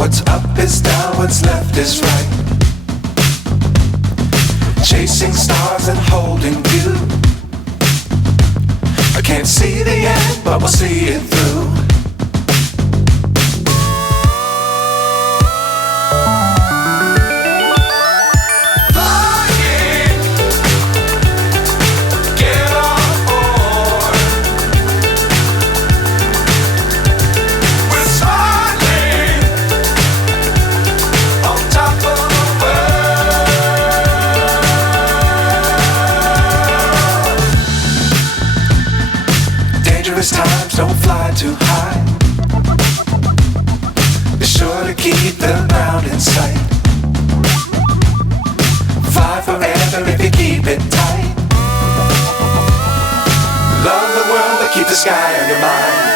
What's up is down, what's left is right. Chasing stars and holding you. I can't see the end, but we'll see it through. Times don't fly too high. Be sure to keep the ground in sight. Fly forever if you keep it tight. Love the world but keep the sky on your mind.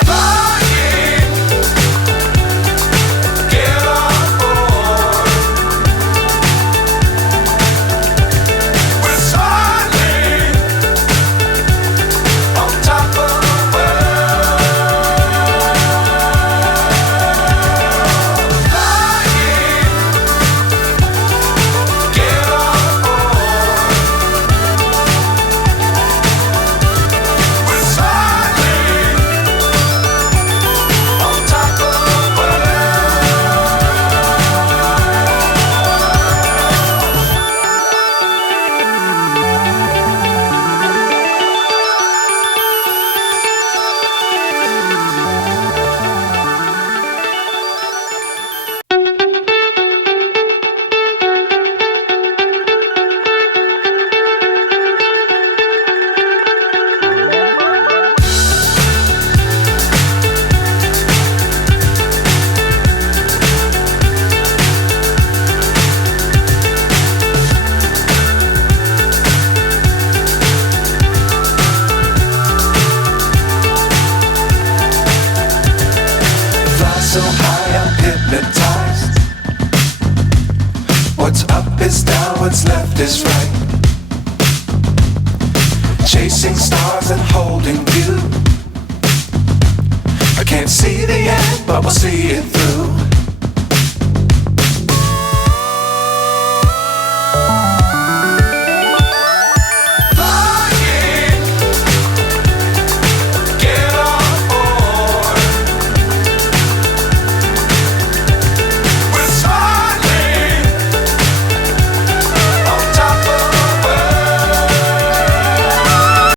So high I'm hypnotized. What's up is down, what's left is right. Chasing stars and holding you. I can't see the end, but we'll see it through.